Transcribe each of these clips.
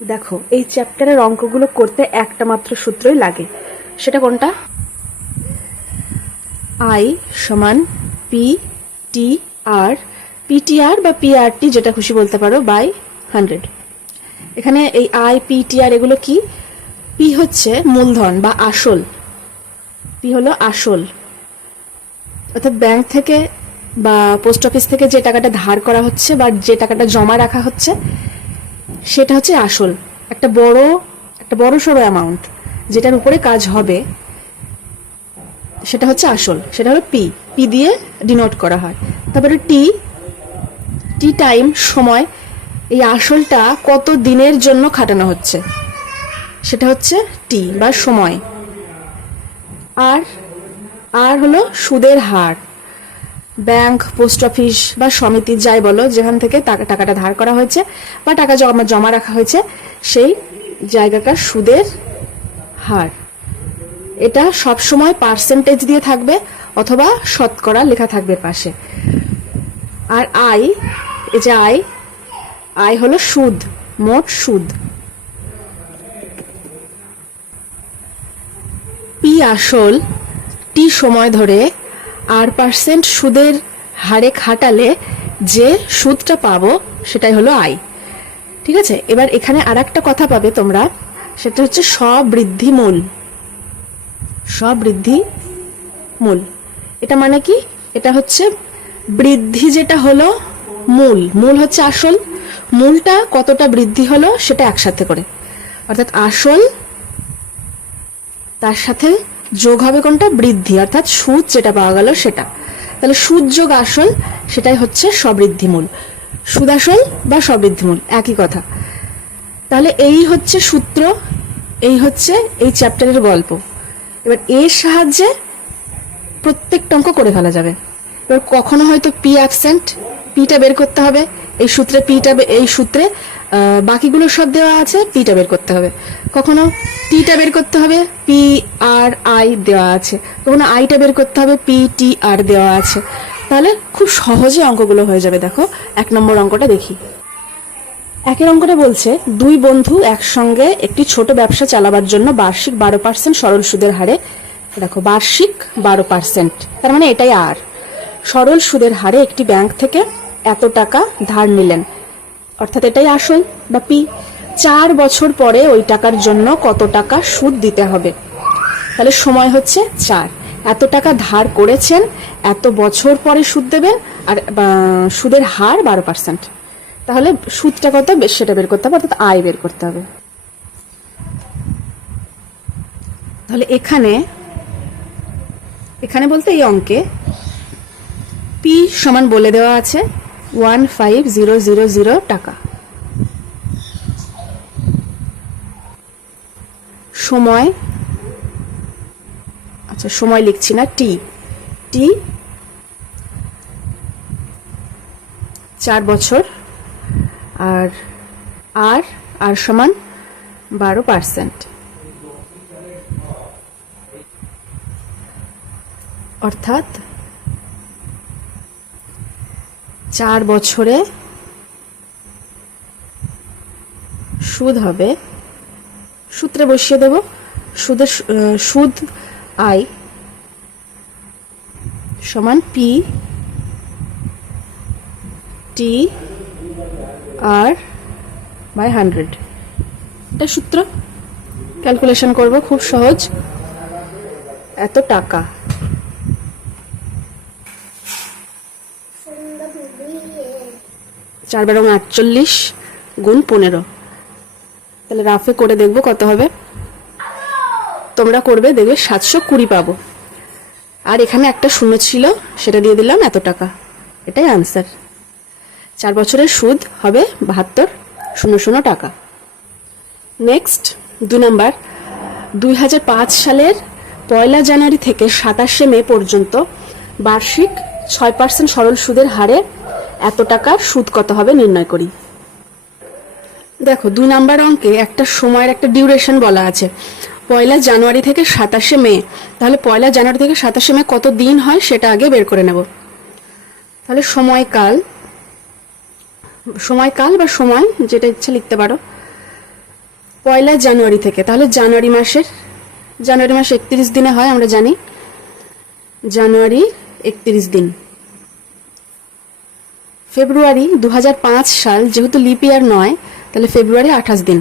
দেখো এই চ্যাপ্টারের অঙ্কগুলো করতে একটা মাত্র সূত্রই লাগে, সেটা কোনটা? আই সমান পি টি আর, পিটিআর বা পিআরটি যেটা খুশি বলতে পারো, বাই 100। এখানে এই আই পি টি আর এগুলো কি? পি হচ্ছে মূলধন বা আসল, পি হলো আসল, অর্থাৎ ব্যাংক থেকে বা পোস্ট অফিস থেকে যে টাকাটা ধার করা হচ্ছে বা যে টাকাটা জমা রাখা হচ্ছে সেটা হচ্ছে আসল, একটা বড় সড়ো অ্যামাউন্ট যেটার উপরে কাজ হবে সেটা হচ্ছে আসল, সেটা হলো পি, পি দিয়ে ডিনোট করা হয়। তারপরে টি, টি টাইম সময়, এই আসলটা কত দিনের জন্য খাটানো হচ্ছে সেটা হচ্ছে টি বা সময়। আর আর হলো সুদের হার, ব্যাংক পোস্ট অফিস বা সমিতি যাই বলো যেখান থেকে টাকাটা ধার করা হয়েছে বা টাকা জমা রাখা হয়েছে সেই জায়গাকার সুদের হার। এটা সব সময় পার্সেন্টেজ দিয়ে থাকবে অথবা শতকরা লেখা থাকবে পাশে। আর আই, এই যে আই হলো সুদ, মোট সুদ। পি আসল, টি সময় ধরে, আর পার্সেন্ট সুদের হারে খাটালে যে সুদটা পাবো সেটাই হলো আই। ঠিক আছে, এবার এখানে আর একটা কথা পাবে তোমরা, সেটা হচ্ছে স্ববৃদ্ধি মূল। স্ববৃদ্ধি মূল, এটা মানে কি? এটা হচ্ছে বৃদ্ধি, যেটা হলো মূল হচ্ছে আসল, মূলটা কতটা বৃদ্ধি হলো সেটা একসাথে করে, অর্থাৎ আসল তার সাথে যোগ হবে কোনটা? বৃদ্ধি, অর্থাৎ সুদ যেটা পাওয়া গেল সেটা। তাহলে সুদ যোগ আসল সেটাই হচ্ছে স্ববৃদ্ধিমূল। সুদ আসল বা স্ববৃদ্ধিমূল একই কথা। তাহলে এই হচ্ছে সূত্র, এই হচ্ছে এই চ্যাপ্টারের গল্প। এবার এর সাহায্যে প্রত্যেকটা অঙ্ক করে ফেলা যাবে। এবার কখনো হয়তো পি অ্যাবসেন্ট, পিটা বের করতে হবে, এই সূত্রে পিটা, এই সূত্রে বাকিগুলো সব দেওয়া আছে, পিটা বের করতে হবে। কখনো টিটা বের করতে হবে, পি আর আই দেওয়া আছে, কখনো আইটা বের করতে হবে, পি টি আর দেওয়া আছে। তাহলে খুব সহজে অঙ্কগুলো হয়ে যাবে। দেখো 1 নম্বর অঙ্কটা দেখি। একের অঙ্কটা বলছে, দুই বন্ধু একসঙ্গে একটি ছোট ব্যবসা চালাবার জন্য বার্ষিক 12% সরল সুদের হারে, দেখো বার্ষিক 12%, তার মানে এটাই আর, সরল সুদের হারে একটি ব্যাংক থেকে এত টাকা ধার নিলেন, অর্থাৎ এটাই আসল বা পি। 4 বছর পরে ওই টাকার জন্য কত টাকা সুদ দিতে হবে? তাহলে সময় হচ্ছে 4, এত টাকা ধার করেছেন, এত বছর পরে সুদ দেবেন, আর সুদের হার 12%। তাহলে সুদটা কত সেটা বের করতে হবে, অর্থাৎ আয় বের করতে হবে। তাহলে এখানে বলতে এই অঙ্কে পি সমান বলে দেওয়া আছে 15,000 টাকা। সময়, আচ্ছা সময় লিখছি না, টি 4 বছর, আর আর সমান 12%, অর্থাৎ 4 বছরে সুদ হবে, সূত্রে বসিয়ে দেব, সুদ আই সমান পি টি আর বাই 100। এটা সূত্র, ক্যালকুলেশন করব খুব সহজ। এত টাকা, চার 48 গুণ 15, তাহলে রাফে করে দেখবো কত হবে। তোমরা করবে, দেখবে 720 পাবো। আর এখানে একটা শূন্য ছিল, সেটা দিয়ে দিলাম, এত টাকা, এটাই আনসার। 4 বছরের সুদ হবে 72,000 টাকা। নেক্সট 2 নাম্বার, 2005 সালের 1 জানুয়ারি থেকে 27 মে পর্যন্ত বার্ষিক 6% সরল সুদের হারে এত টাকার সুদ কত হবে নির্ণয় করি। দেখো 2 নাম্বার অঙ্কে একটা সময়ের একটা ডিউরেশন বলা আছে, 1 জানুয়ারি থেকে 27 মে। তাহলে 1 জানুয়ারি থেকে 27 মে কত দিন হয় সেটা আগে বের করে নেব। তাহলে সময়কাল বা সময় যেটা ইচ্ছে লিখতে পারো, পয়লা জানুয়ারি থেকে, তাহলে জানুয়ারি মাস 31 দিনে হয় আমরা জানি, জানুয়ারি 31 দিন। ফেব্রুয়ারি 2005 সাল যেহেতু লিপ ইয়ার নয়, তাহলে ফেব্রুয়ারি 28 দিন।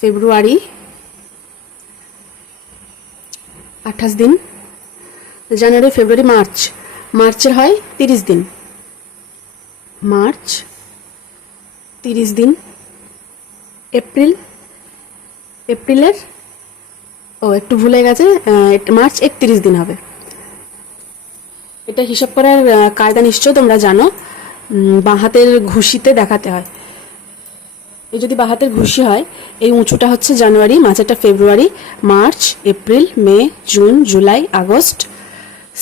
ফেব্রুয়ারি 28 দিন। জানুয়ারি, ফেব্রুয়ারি, মার্চের হয় 30 দিন। মার্চ 30 দিন। এপ্রিলের একটু ভুলে গেছে, মার্চ 31 দিন হবে। এটা হিসাব করার কায়দা নিশ্চয় তোমরা জানো, বাঁ হাতের ঘুষিতে দেখাতে হয়। এই যদি বাঁ হাতের ঘুষি হয়, এই উঁচুটা হচ্ছে জানুয়ারি, মাঝেরটা February, March, April, May, June, July, August,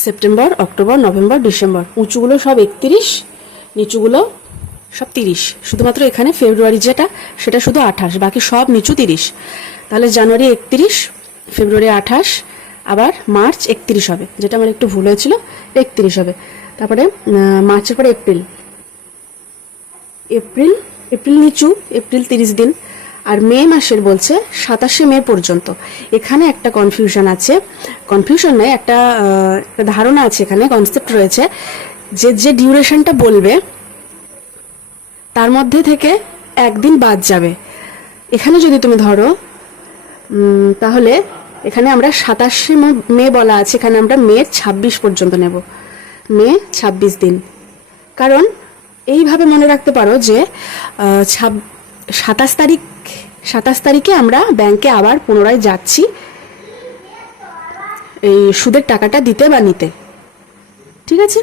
September, October, November, December. উঁচুগুলো সব 31, নিচুগুলো সব 30। শুধুমাত্র এখানে ফেব্রুয়ারি যেটা সেটা শুধু 28, বাকি সব নিচু 30। তাহলে জানুয়ারি 31, ফেব্রুয়ারি 28, আবার মার্চ 31 হবে, যেটা আমার একটু ভুল হয়েছিল, 31 হবে। তারপরে মার্চের পরে এপ্রিল নিচু, এপ্রিল 30 দিন। আর মে মাসের বলছে 27শে মে পর্যন্ত। এখানে একটা কনফিউশন নয়, একটা ধারণা আছে, এখানে কনসেপ্ট রয়েছে যে ডিউরেশনটা বলবে তার মধ্যে থেকে একদিন বাদ যাবে। এখানে যদি তুমি ধরো, তাহলে এখানে আমরা 27শে মে বলা আছে, এখানে আমরা মে 26 পর্যন্ত নেব, মে 26 দিন। কারণ এইভাবে মনে রাখতে পারো যে 27 তারিখে আমরা ব্যাংকে আবার পুনরায় যাচ্ছি এই সুদের টাকাটা দিতে বা নিতে, ঠিক আছে?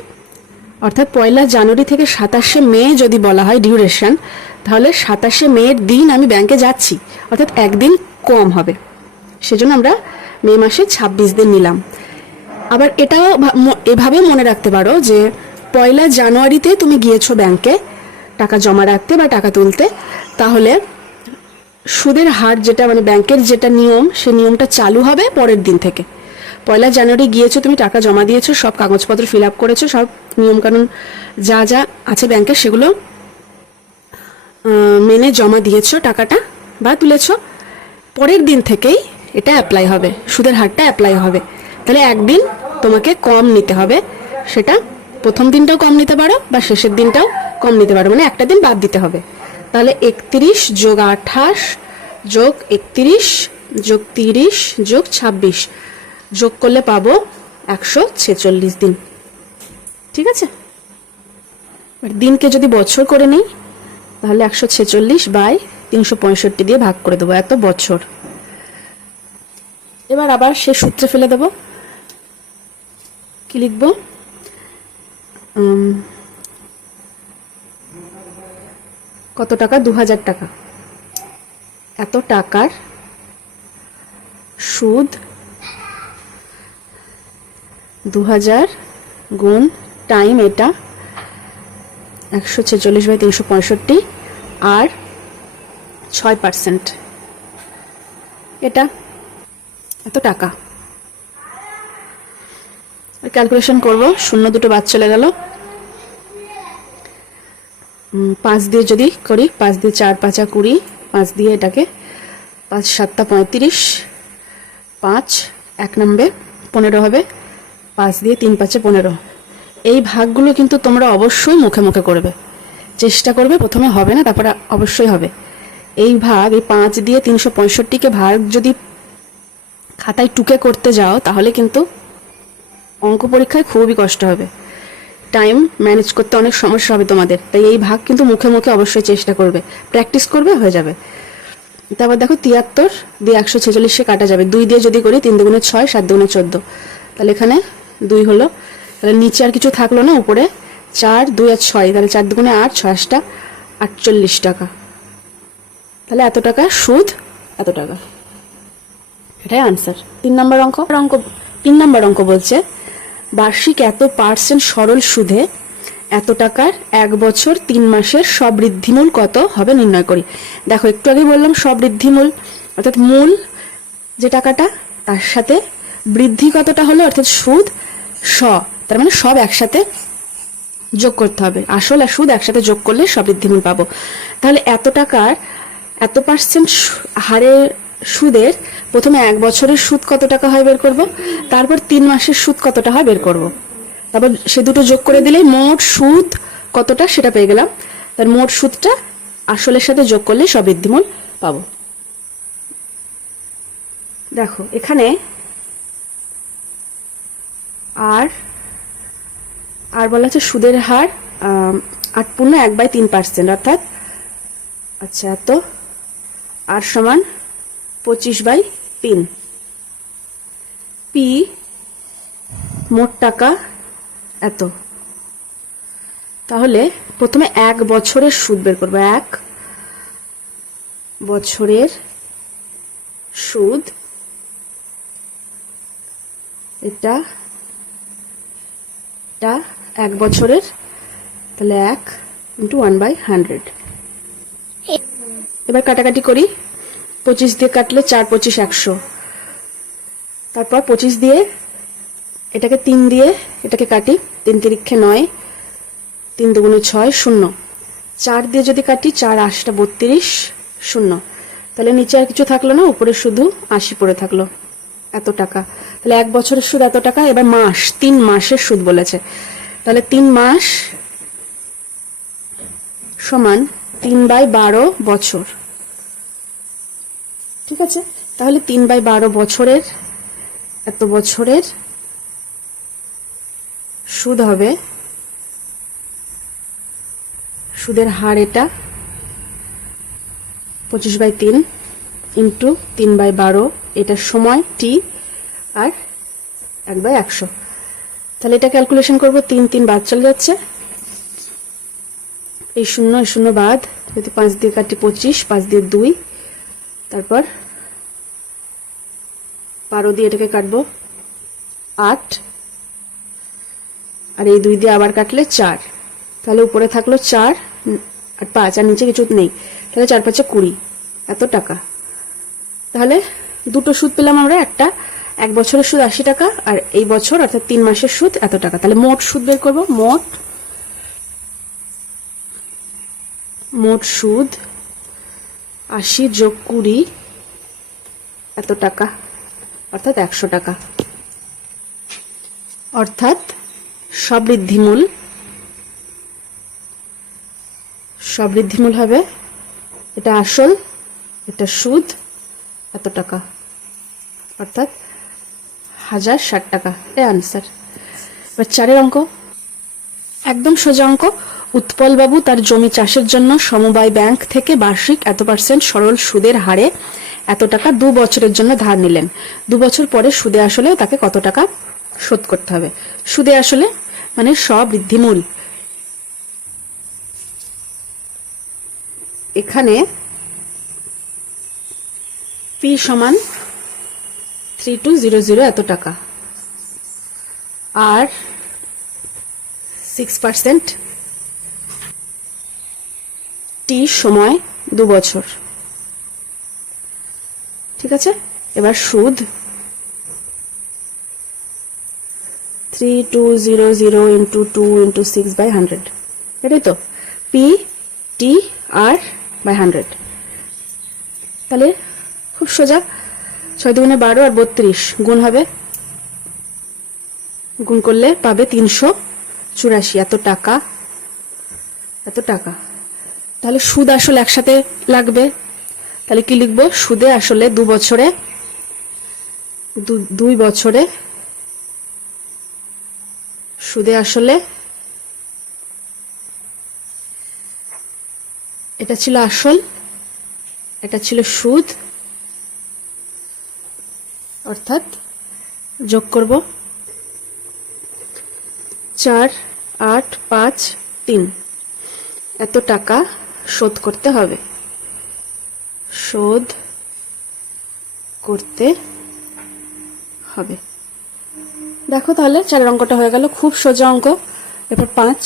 অর্থাৎ পয়লা জানুয়ারি থেকে 27শে মে যদি বলা হয় ডিউরেশন, তাহলে 27শে মের দিন আমি ব্যাংকে যাচ্ছি, অর্থাৎ একদিন কম হবে। সেজন্য আমরা মে মাসে 26 দিন নিলাম। আবার এটাও এভাবে মনে রাখতে পারো যে পয়লা জানুয়ারিতে তুমি গিয়েছো ব্যাংকে টাকা জমা রাখতে বা টাকা তুলতে, তাহলে সুদের হার যেটা মানে ব্যাংকের যেটা নিয়ম, সে নিয়মটা চালু হবে পরের দিন থেকে। পয়লা জানুয়ারি গিয়েছো, তুমি টাকা জমা দিয়েছো, সব কাগজপত্র ফিল আপ করেছো, সব নিয়মকানুন যা যা আছে ব্যাংকের সেগুলো মেনে জমা দিয়েছো টাকাটা বা তুলেছো, পরের দিন থেকেই এটা অ্যাপ্লাই হবে, সুদের হারটা অ্যাপ্লাই হবে। তাহলে একদিন তোমাকে কম নিতে হবে, সেটা প্রথম দিনটাও কম নিতে পারো বা শেষের দিনটাও কম নিতে পারো, মানে একটা দিন বাদ দিতে হবে। তাহলে 31 যোগ 28 যোগ 31 যোগ 30 যোগ 26 যোগ করলে পাবো 146 দিন, ঠিক আছে? দিনকে যদি বছর করে নিই, তাহলে 146/365 দিয়ে ভাগ করে দেবো, এত বছর। এবার আবার সে সূত্রে ফেলে দেব। কি লিখব? কত টাকা? 2000 টাকা। এত টাকার সুদ 2000 গুণ টাইম এটা 146/365 আর 6%, এটা এত টাকা। ক্যালকুলেশন করব, শূন্য দুটো বাদ চলে গেল। 5 দিয়ে যদি করি, 5 দিয়ে 4 5 20, 5 দিয়ে এটাকে 5 7 35, 5 1 নম্বরে 15 হবে, 5 দিয়ে 3 5 15। এই ভাগগুলো কিন্তু তোমরা অবশ্যই মুখে মুখে করবে, চেষ্টা করবে, প্রথমে হবে না তারপরে অবশ্যই হবে। এই ভাগ, এই 5 দিয়ে 365কে ভাগ যদি খাতায় টুকে করতে যাও, তাহলে কিন্তু অঙ্ক পরীক্ষায় খুবই কষ্ট হবে, টাইম ম্যানেজ করতে অনেক সমস্যা হবে তোমাদের। তাই এই ভাগ কিন্তু মুখে মুখে অবশ্যই চেষ্টা করবে, প্র্যাকটিস করবে, হয়ে যাবে। তারপর দেখো 73 দিয়ে 146 কাটা যাবে, 2 দিয়ে যদি করি 3 দুগুণে 6, 7 দুগুণে 14, তাহলে এখানে 2 হলো, তাহলে নিচে আর কিছু থাকলো না, উপরে 4 2 আর 6, তাহলে 4 দুগুণে 8, 6 8 48 টাকা। তাহলে এত টাকা সুদ, এত টাকা, এটাই আনসার। 3 নম্বর অঙ্ক বলছে বার্ষিক এত % সরল সুদে এত টাকার 1 বছর 3 মাসের সবৃদ্ধিমূল কত হবে নির্ণয় করি। দেখো একটু আগে বললাম সবৃদ্ধিমূল অর্থাৎ মূল যে টাকাটা, তার সাথে বৃদ্ধি কতটা হলো অর্থাৎ সুদ তার মানে সব একসাথে যোগ করতে হবে, আসল আর সুদ একসাথে যোগ করলে সবৃদ্ধিমূল পাবো। তাহলে এত টাকার এত পার্সেন্ট হারে সুদের প্রথমে 1 বছরের সুদ কত টাকা হয় বের করব, তারপর 3 মাসের সুদ কতটা হয় বের করব, তারপর সে দুটো যোগ করে দিলেই মোট সুদ কতটা সেটা পেয়ে গেলাম। তার মোট সুদটা আসলের সাথে যোগ করলে সবৃদ্ধিমূল পাবো। দেখো এখানে আর বলা আছে সুদের হার 8.1/3%, অর্থাৎ আচ্ছা এত আর সমান 25/3। পি মোট টাকা এত। তাহলে প্রথমে 1 বছরের সুদ বের করবো। 1 বছরের সুদ, এটা 1 বছরের, তাহলে 1 × 1/100। এবার কাটাকাটি করি। 25 দিয়ে কাটলে 4 × 25 100, তারপর 25 দিয়ে এটাকে 3 দিয়ে এটাকে কাটি, 3 তিরিক্ষে 9, 3 দুগুণে 6 0। 4 দিয়ে যদি কাটি 4 8 32 0, তাহলে নিচে আর কিছু থাকলো না, উপরে শুধু 80 পড়ে থাকলো। এত টাকা, তাহলে 1 বছরের সুদ এত টাকা। এবার মাস, 3 মাসের সুদ বলেছে, তাহলে 3 মাস সমান 3/12 বছর। ঠিক আছে, তাহলে 3/12 বছরের এত বছরের সুদ হবে, সুদের হার এটা 25/3 ইন্টু 3/12, এটার সময় টি, আর 1/100। তাহলে এটা ক্যালকুলেশন করবো। 3 3 বাদ চলে যাচ্ছে, এই 0 0 বাদ, যদি 5 দিয়ে কাটি 25, 5 দিয়ে 2, তারপর 12 দিয়ে এটাকে কাটবো 8, আর এই 2 দিয়ে আবার কাটলে 4, তাহলে উপরে থাকলো 4 আর 5, আর নিচে কিছু নেই, তাহলে 4 5 20। এত টাকা। তাহলে দুটো সুদ পেলাম আমরা, একটা 1 বছরের সুদ 80 টাকা, আর এই বছর অর্থাৎ 3 মাসের সুদ এত টাকা। তাহলে মোট সুদ বের করবো। মোট সুদ 80 যোগ 20 এত টাকা, অর্থাৎ 100 টাকা। অর্থাৎ সবৃদ্ধিমূল হবে, এটা আসল, এটা সুদ, এত টাকা, অর্থাৎ 1060 টাকা। এ আনসার। এবার 4 অঙ্ক, একদম সোজা অঙ্ক। উৎপল বাবু তার জমি চাষের জন্য সমবায় ব্যাংক থেকে বার্ষিক এত % সরল সুদের হারে এত টাকা 2 বছরের জন্য ধার নিলেন। 2 বছর পরে সুদে আসলে তাকে কত টাকা শোধ করতে হবে। সুদে আসলে মানে সবৃদ্ধিমূল। এখানে পি সমান 3200 এত টাকা, আর 6% টি সময় 2 বছর। ঠিক আছে, এবার সুদ 3200 ইন্টু 2 ইন্টু 6/100, এটাই তো। P T R by 100। তাহলে খুব সোজা, 6 দুগুণে 12 আর 32 গুণ হবে, গুণ করলে পাবে 384 এত টাকা। তাহলে সুদ আসল একসাথে লাগবে, তাহলে কি লিখবো? সুদে আসলে 2 বছরে সুদে আসলে, এটা ছিল আসল, এটা ছিল সুদ, অর্থাৎ যোগ করব 4 8 5 3 এত টাকা শোধ করতে হবে। দেখো তাহলে 4 অঙ্কটা হয়ে গেল, খুব সোজা অঙ্ক। এরপর 5,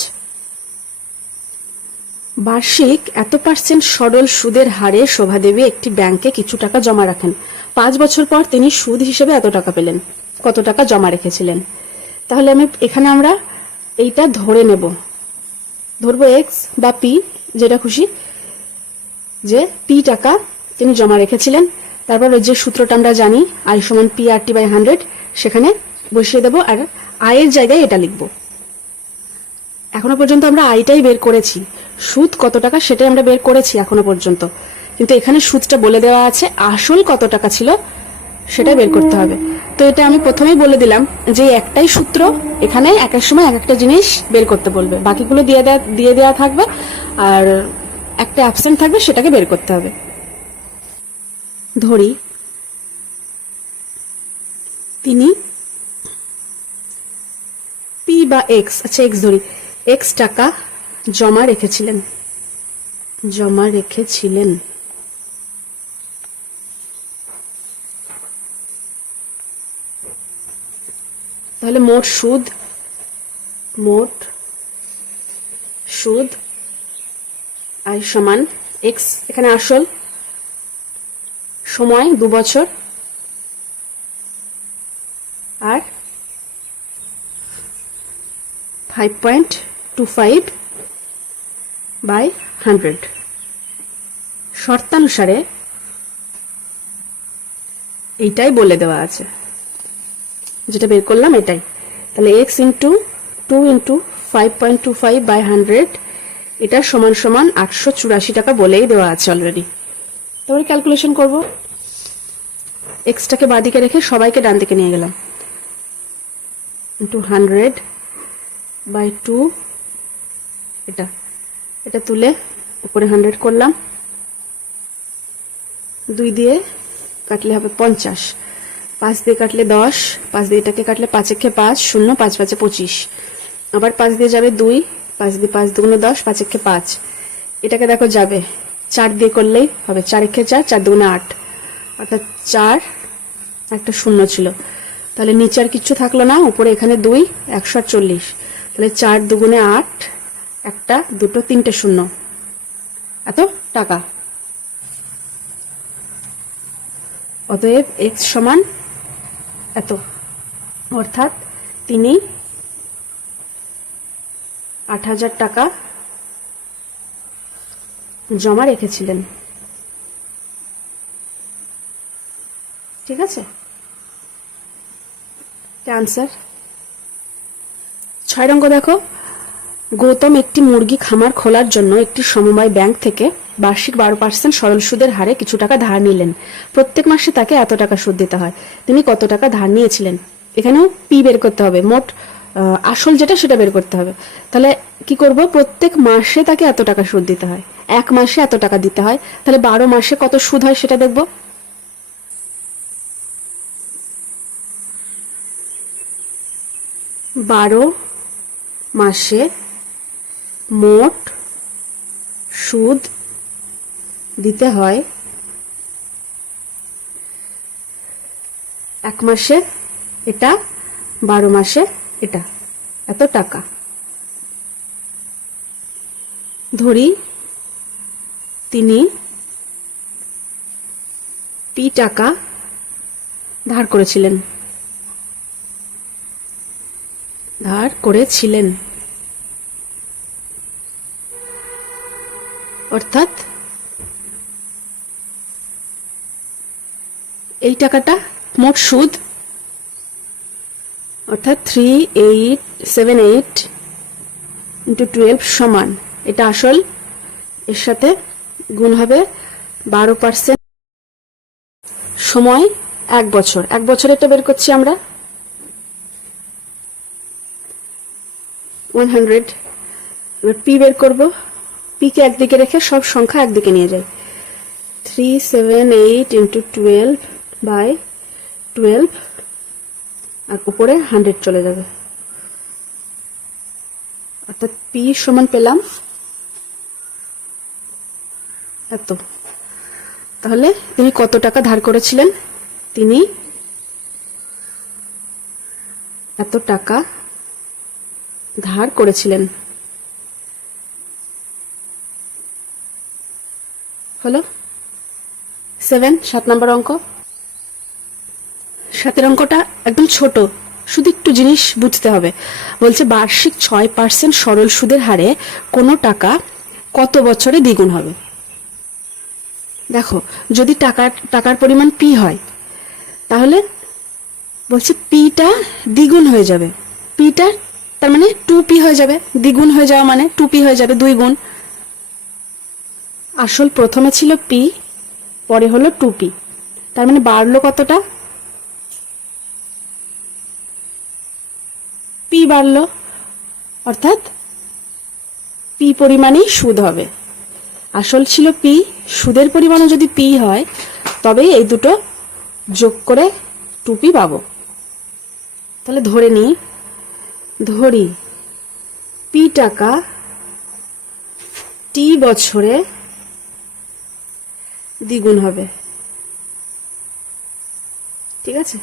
বার্ষিক এত % সরল সুদের হারে শোভাদেবী একটি ব্যাংকে কিছু টাকা জমা রাখেন। 5 বছর পর তিনি সুদ হিসেবে এত টাকা পেলেন। কত টাকা জমা রেখেছিলেন? তাহলে এখানে আমরা এইটা ধরে নেব, ধরবো এক্স বা পি, যেটা খুশি, যে পি টাকা তিনি জমা রেখেছিলেন। তারপর ওই যে সূত্রটা আমরা জানি আই সমান পি আর টি বাই 100, সেখানে বসিয়ে দেবো আর আয়ের জায়গায় এটা লিখবো। এখনো পর্যন্ত আমরা আইটাই বের করেছি, সুদ কত টাকা সেটাই আমরা বের করেছি এখনো পর্যন্ত, কিন্তু এখানে সুদটা বলে দেওয়া আছে, আসল কত টাকা ছিল সেটা বের করতে হবে। তো এটা আমি প্রথমেই বলে দিলাম যে একটাই সূত্র, এখানে এক এক সময় এক একটা জিনিস বের করতে বলবে, বাকিগুলো দিয়ে দেওয়া থাকবে আর একটা অ্যাবসেন্ট থাকবে, সেটাকে বের করতে হবে। ধরি তিনি পি বা এক্স, আচ্ছা এক্স ধরি, এক্স টাকা জমা রেখেছিলেন, তাহলে মোট সুদ আই সমান এক্স, এখানে আসল, সময় 2 বছর, আর 5.25 বাই 100। শর্তানুসারে এইটাই বলে দেওয়া আছে, যেটা বের করলাম এটাই। তাহলে এক্স ইন্টু 2 ইন্টু 5.25 বাই 100, এটা সমান সমান 884 টাকা বলেই দেওয়া আছে অলরেডি। তারপরে ক্যালকুলেশন করব, এক্সটাকে বাঁদিকে রেখে সবাইকে ডান দিকে নিয়ে গেলাম, ইন্টু 100 বাই 2, এটা তুলে উপরে 100 করলাম, 2 দিয়ে কাটলে হবে 50, 5 দিয়ে কাটলে 10, 5 দিয়ে এটাকে কাটলে 5 একে 5, 0, 5 5 25, আবার 5 দিয়ে যাবে 2, 5 দিয়ে 5 2 10, 5 একে 5, এটাকে দেখো যাবে 4 দিয়ে করলেই হবে, 4 একে 4, 4 2 8, অর্থাৎ 4, একটা 0 ছিল, তাহলে নিচে আর কিচ্ছু থাকলো না, উপরে এখানে 2, 140, তাহলে 4 2 8, একটা দুটো তিনটে 0, এত টাকা। অতএব এক্স সমান এত, অর্থাৎ তিনি 8,000 টাকা জমা রেখেছিলেন। ঠিক আছে, আনসার 6 অঙ্ক দেখো, গৌতম একটি মুরগি খামার খোলার জন্য একটি সমবায় ব্যাংক থেকে বার্ষিক 12% সরল সুদের হারে কিছু টাকা ধার নিলেন। প্রত্যেক মাসে তাকে এত টাকা সুদ দিতে হয়। তিনি কত টাকা ধার নিয়েছিলেন? এখানেও পি বের করতে হবে, মোট আসল যেটা সেটা বের করতে হবে। তাহলে কি করব, প্রত্যেক মাসে তাকে এত টাকা সুদ দিতে হয়, এক মাসে এত টাকা দিতে হয়, তাহলে 12 মাসে কত সুদ হয় সেটা দেখব। বারো মাসে মোট সুদ দিতে হয় এক মাসে এটা, 12 মাসে এটা, এত টাকা। ধরি তিনি পি টাকা ধার করেছিলেন, অর্থাৎ এই টাকাটা মোট সুদ, অর্থাৎ 3878 ইন্টু 12 সমান, এটা আসল, এর সাথে গুণ হবে 12%, সময় 1 বছর, 1 বছরে এটা বের করছি আমরা 100। এবার পি বের করবো, পি কে একদিকে রেখে সব সংখ্যা একদিকে নিয়ে যাই, 378 ইন্টু 12 বাই 12, আর উপরে 100 চলে যাবে, অর্থাৎ পি সমান পেলাম এত। তাহলে তিনি কত টাকা ধার করেছিলেন? তিনি এত টাকা ধার করেছিলেন। হলো 7 নম্বর অঙ্ক। 7 অঙ্কটা একদম ছোট, শুধু একটু জিনিস বুঝতে হবে। বলছে বার্ষিক 6% সরল সুদের হারে কোনো টাকা কত বছরে দ্বিগুণ হবে। দেখো, যদি টাকার পরিমাণ পি হয়, তাহলে বলছে পিটা দ্বিগুণ হয়ে যাবে। পিটা তার মানে 2p হয়ে যাবে, দ্বিগুণ হয়ে যাওয়া মানে 2p হয়ে যাবে, 2 গুণ। আসল প্রথমে ছিল পি, পরে হলো 2p, তার মানে বাড়লো কতটা? পি বাড়লো, অর্থাৎ পি পরিমাণেই সুদ হবে। আসল ছিল পি, সুদের পরিমাণও যদি পি হয় তবেই এই দুটো যোগ করে 2p পাবো। তাহলে ধরি পি টাকা টি বছরে দ্বিগুণ হবে। ঠিক আছে,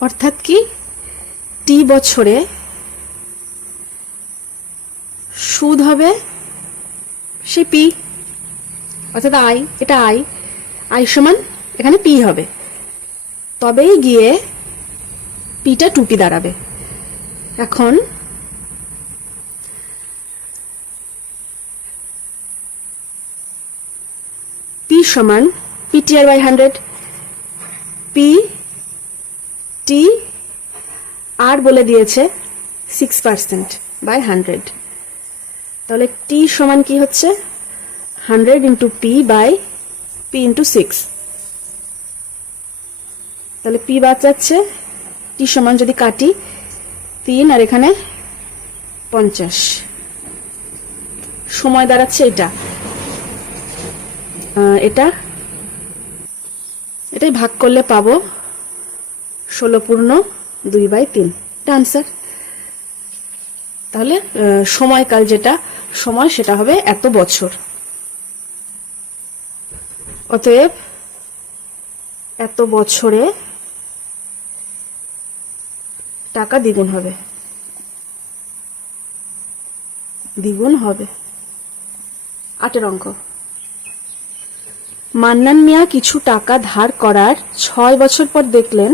অর্থাৎ কি টি বছরে সুদ হবে সে পি, অর্থাৎ আই, এটা আই সমান এখানে পি হবে, তবেই গিয়ে পিটা 2p দাঁড়াবে। এখন পি সমান পিটিআর বাই 100, পি টি আর বলে দিয়েছে 6% বাই 100, তাহলে টি সমান কি হচ্ছে 100 into P by P into 6, তাহলে পি বাদ যাচ্ছে, টি সমান যদি কাটি 3 আর এখানে 50, সময় দাঁড়াচ্ছে এটাই ভাগ করলে পাবো 16/2/3, এটা আনসার। তাহলে সময়কাল সময় সেটা হবে এত বছর। অতএব এত বছরে টাকা দ্বিগুণ হবে। 8 অঙ্ক। মান্নান মিয়া কিছু টাকা ধার করার 6 বছর পর দেখলেন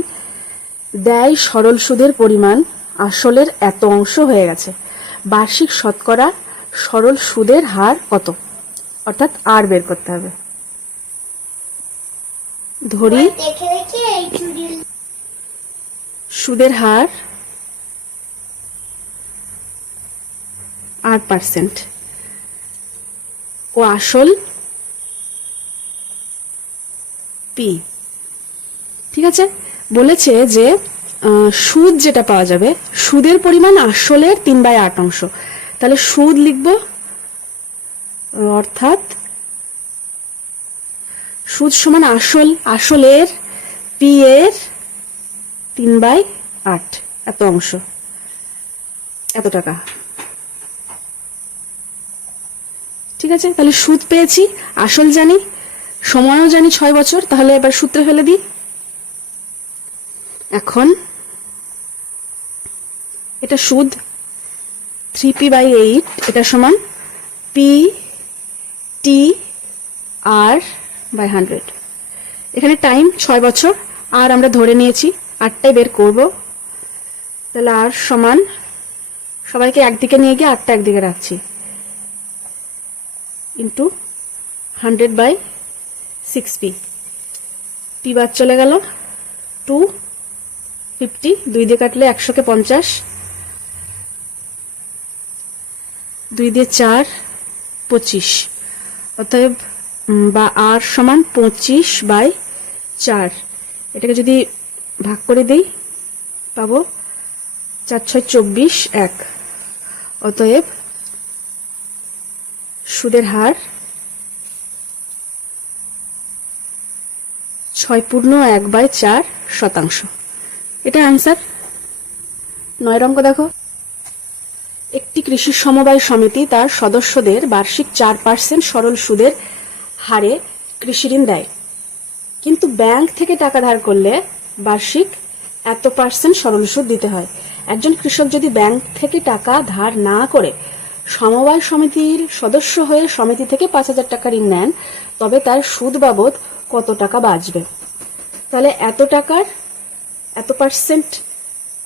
দেয় সরল সুদের পরিমাণ আসলের এত অংশ হয়ে গেছে। বার্ষিক শতকরা সরল সুদের হার কত? অর্থাৎ আর বের করতে হবে। ধরি সুদের হার 8% ও আসল পি। ঠিক আছে, বলেছে যে সুদ যেটা পাওয়া যাবে, সুদের পরিমাণ আসলের 3/8 অংশ। তাহলে সুদ লিখব, অর্থাৎ সুদ সমান আসলের পি এর 3/8, এত অংশ, এত টাকা। ঠিক আছে, তাহলে সুদ পেয়েছি, আসল জানি, সময়ও জানি 6 বছর। তাহলে এবার সূত্রে ফেলে দিই। এখন এটা সুদ 3p/8, এটা সমান পি টি আর বাই 100। এখানে টাইম 6 বছর, আর আমরা ধরে নিয়েছি 8টাই বের করব। তাহলে আর সমান, সবাইকে একদিকে নিয়ে গিয়ে 8টা একদিকে রাখছি, ইন্টু 100/6p, পি বাদ চলে গেল 250, 2 দিয়ে কাটলে 100 কে 50, 2 দিয়ে 4 25, অতএব বা আর সমান 25/4। এটাকে যদি ভাগ করে দেই পাবো 4 6 24 1। অতএব সুদের হার 6/1/4%। এটা আনসার। 9 অঙ্ক দেখো। একটি কৃষি সমবায় সমিতি তার সদস্যদের বার্ষিক 4% সরল সুদের হারে কৃষি ঋণ দেয়, কিন্তু ব্যাংক থেকে টাকা ধার করলে বার্ষিক এত % সরল সুদ দিতে হয়। একজন কৃষক যদি ব্যাংক থেকে টাকা ধার না করে সমবায় সমিতির সদস্য হয়ে সমিতি থেকে 5,000 টাকা ঋণ নেন, তবে তার সুদ বাবদ কত টাকা বাঁচবে? তাহলে এত টাকার এত পার্সেন্ট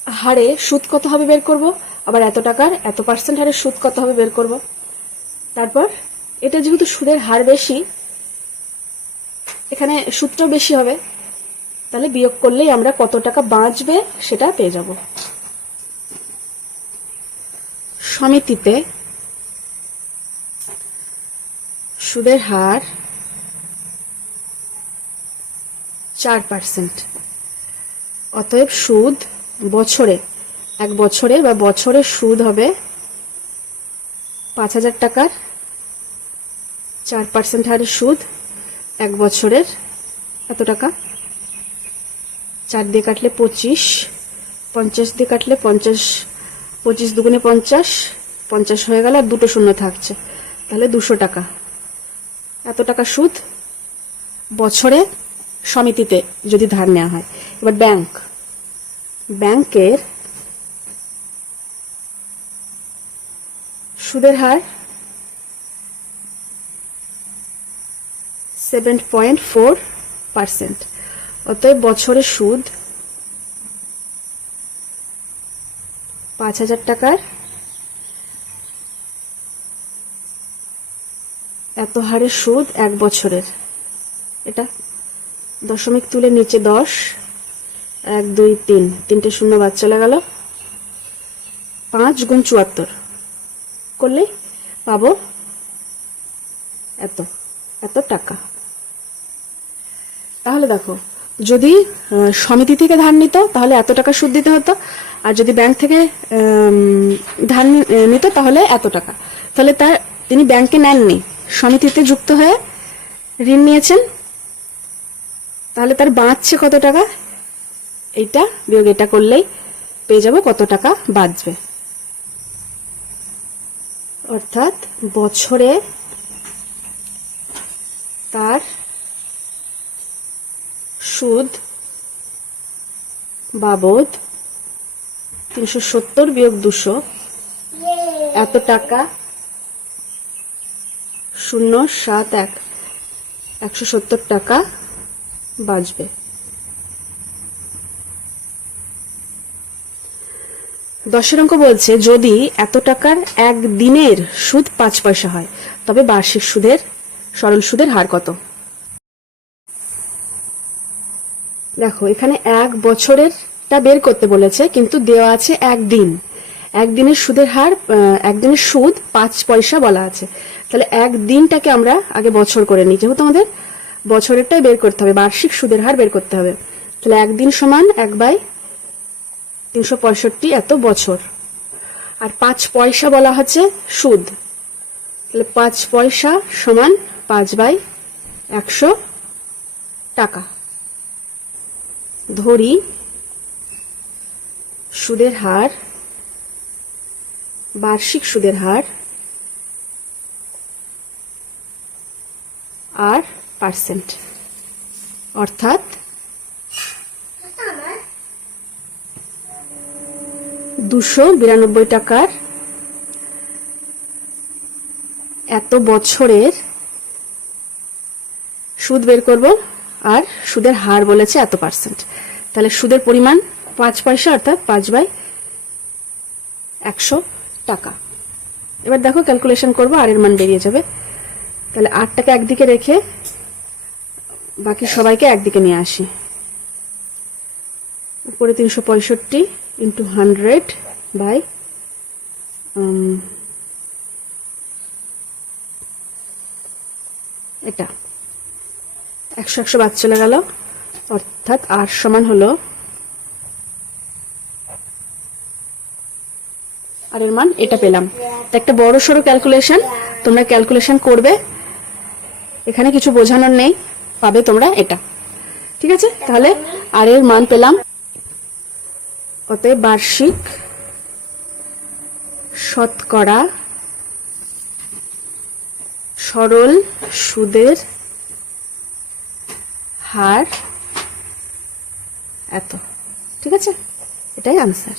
হারে সুদ কত হবে বের করব, আবার এত টাকার এত পার্সেন্ট হারে সুদ কত হবে বের করব। তারপর এটা যেহেতু সুদের হার বেশি, এখানে সুদটাও বেশি হবে, তাহলে বিয়োগ করলেই আমরা কত টাকা বাঁচবে সেটা পেয়ে যাব। সমিতিতে সুদের হার 4%, অতএব সুদ বছরে, এক বছরে বা বছরে সুদ হবে 5,000 টাকার 4% হারে সুদ, এক বছরের এত টাকা। 4 দিয়ে কাটলে 25, 50 দিয়ে কাটলে 50, 25 দুগুণে 50, 50 হয়ে গেল, আর দুটো শূন্য থাকছে, তাহলে 200 টাকা। এত টাকা সুদ বছরে সমিতিতে যদি ধার নেওয়া হয়। এবার ব্যাংকের সুদের হার 7.4%, অতএব বছরে সুদ 5,000 টাকার এত হারে সুদ এক বছরের। এটা দশমিক তুলে নিচে 10, 1 2 3, 3টে শূন্য বাদ চলে গেল, 5 গুণ 74 করলেই পাবো এত টাকা। তাহলে দেখো, যদি সমিতি থেকে ধার নিত তাহলে এত টাকা সুদ দিতে হতো, আর যদি ব্যাংক থেকে ধার নিত তাহলে এত টাকা। তাহলে তিনি ব্যাংকে নেননি, সমিতিতে যুক্ত হয়ে ঋণ নিয়েছেন, তাহলে তার বাঁচছে কত টাকা, এইটা বিয়োগ এটা করলেই পেয়ে যাব কত টাকা বাঁচবে। অর্থাৎ বছরে তার সুদ বাবদ 370 বিয়োগ 200 এত টাকা 071 170 টাকা বাঁচবে। 10 অঙ্ক বলছে যদি এত টাকার একদিনের সুদ 5 পয়সা হয় তবে বার্ষিক সুদের সরল সুদের হার কত। দেখো এখানে এক বছরেরটা বের করতে বলেছে, কিন্তু দেওয়া আছে একদিনের সুদের হার, একদিনের সুদ 5 পয়সা বলা আছে। তাহলে একদিনটাকে আমরা আগে বছর করে নিই, যেহেতু আমাদের বছরেরটাই বের করতে হবে, বার্ষিক সুদের হার বের করতে হবে। তাহলে একদিন সমান 1/365 এত বছর, আর 5 পয়সা বলা হচ্ছে সুদ, তাহলে 5 পয়সা সমান 5/100 টাকা। ধরি সুদের হার, বার্ষিক সুদের হার আর পার্সেন্ট, অর্থাৎ 292 টাকার এত বছরের সুদ বের করব, আর সুদের হার বলেছে এত পার্সেন্ট। তাহলে সুদের পরিমাণ 5 পয়সা, অর্থাৎ 5/100 টাকা। এবার দেখো ক্যালকুলেশন করব, আর এর মান বেরিয়ে যাবে। তাহলে 8টাকে একদিকে রেখে বাকি সবাইকে একদিকে নিয়ে আসি। উপরে 365 ইন্টু 100 বাই এটা 100 বাদ চলে গেল, অর্থাৎ আর সমান হলো, আর এর মান এটা পেলাম। একটা বড় সড়ো ক্যালকুলেশন, তোমরা ক্যালকুলেশন করবে, এখানে কিছু বোঝানোর নেই, পাবে তোমরা এটা। ঠিক আছে, তাহলে আর এর মান পেলাম। অতএব বার্ষিক শতকরা সরল সুদের হার এত। ঠিক আছে, এটাই আনসার।